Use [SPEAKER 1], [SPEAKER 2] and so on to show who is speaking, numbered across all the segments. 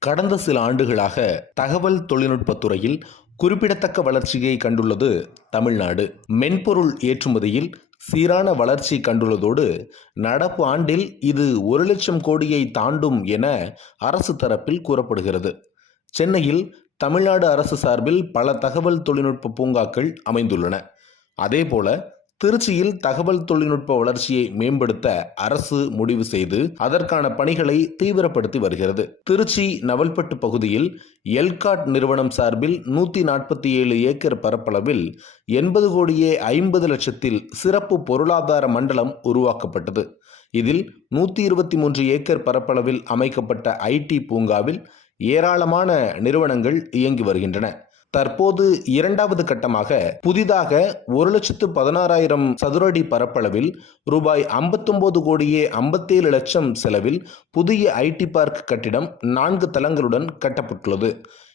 [SPEAKER 1] கடந்த சில ஆண்டுகளாக தகவல் தொழில்நுட்பத் துறையில் குறிப்பிடத்தக்க வளர்ச்சியை கண்டுள்ளது தமிழ்நாடு. மென்பொருள் ஏற்றுமதியில் சீரான வளர்ச்சி கண்டுள்ளதோடு நடப்பு ஆண்டில் இது ஒரு லட்சம் கோடியை தாண்டும் என அரசு தரப்பில் கூறப்படுகிறது. சென்னையில் தமிழ்நாடு அரசு சார்பில் பல தகவல் தொழில்நுட்ப பூங்காக்கள் அமைந்துள்ளன. அதேபோல திருச்சியில் தகவல் தொழில்நுட்ப வளர்ச்சியை மேம்படுத்த அரசு முடிவு செய்து அதற்கான பணிகளை தீவிரப்படுத்தி வருகிறது. திருச்சி நவல்பட்டு பகுதியில் எல்காட் நிறுவனம் சார்பில் நூற்றி நாற்பத்தி ஏழு ஏக்கர் பரப்பளவில் எண்பது கோடியே ஐம்பது லட்சத்தில் சிறப்பு பொருளாதார மண்டலம் உருவாக்கப்பட்டது. இதில் நூற்றி இருபத்தி மூன்று ஏக்கர் பரப்பளவில் அமைக்கப்பட்ட ஐடி பூங்காவில் ஏராளமான நிறுவனங்கள் இயங்கி வருகின்றன. தற்போது இரண்டாவது கட்டமாக புதிதாக ஒரு லட்சத்து பதினாறாயிரம் சதுரடி பரப்பளவில் ரூபாய் ஐம்பத்தொன்பது கோடியே ஐம்பத்தேழு லட்சம் செலவில் புதிய ஐடி பார்க் கட்டிடம் நான்கு தளங்களுடன் கட்டப்பட்டுள்ளது.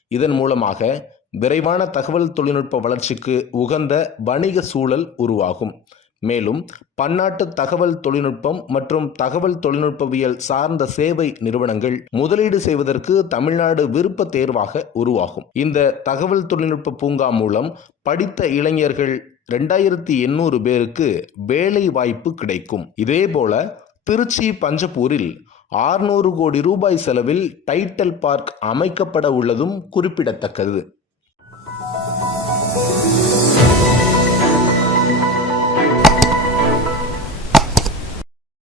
[SPEAKER 1] இதன் மூலமாக விரைவான தகவல் தொழில்நுட்ப வளர்ச்சிக்கு உகந்த வணிக சூழல் உருவாகும். மேலும் பன்னாட்டு தகவல் தொழில்நுட்பம் மற்றும் தகவல் தொழில்நுட்பவியல் சார்ந்த சேவை நிறுவனங்கள் முதலீடு செய்வதற்கு தமிழ்நாடு விருப்ப தேர்வாக உருவாகும். இந்த தகவல் தொழில்நுட்ப பூங்கா மூலம் படித்த இளைஞர்கள் ரெண்டாயிரத்தி எண்ணூறு பேருக்கு வேலை வாய்ப்பு கிடைக்கும். இதேபோல திருச்சி பஞ்சப்பூரில் ஆறுநூறு கோடி ரூபாய் செலவில் டைட்டல் பார்க் அமைக்கப்பட உள்ளதும் குறிப்பிடத்தக்கது.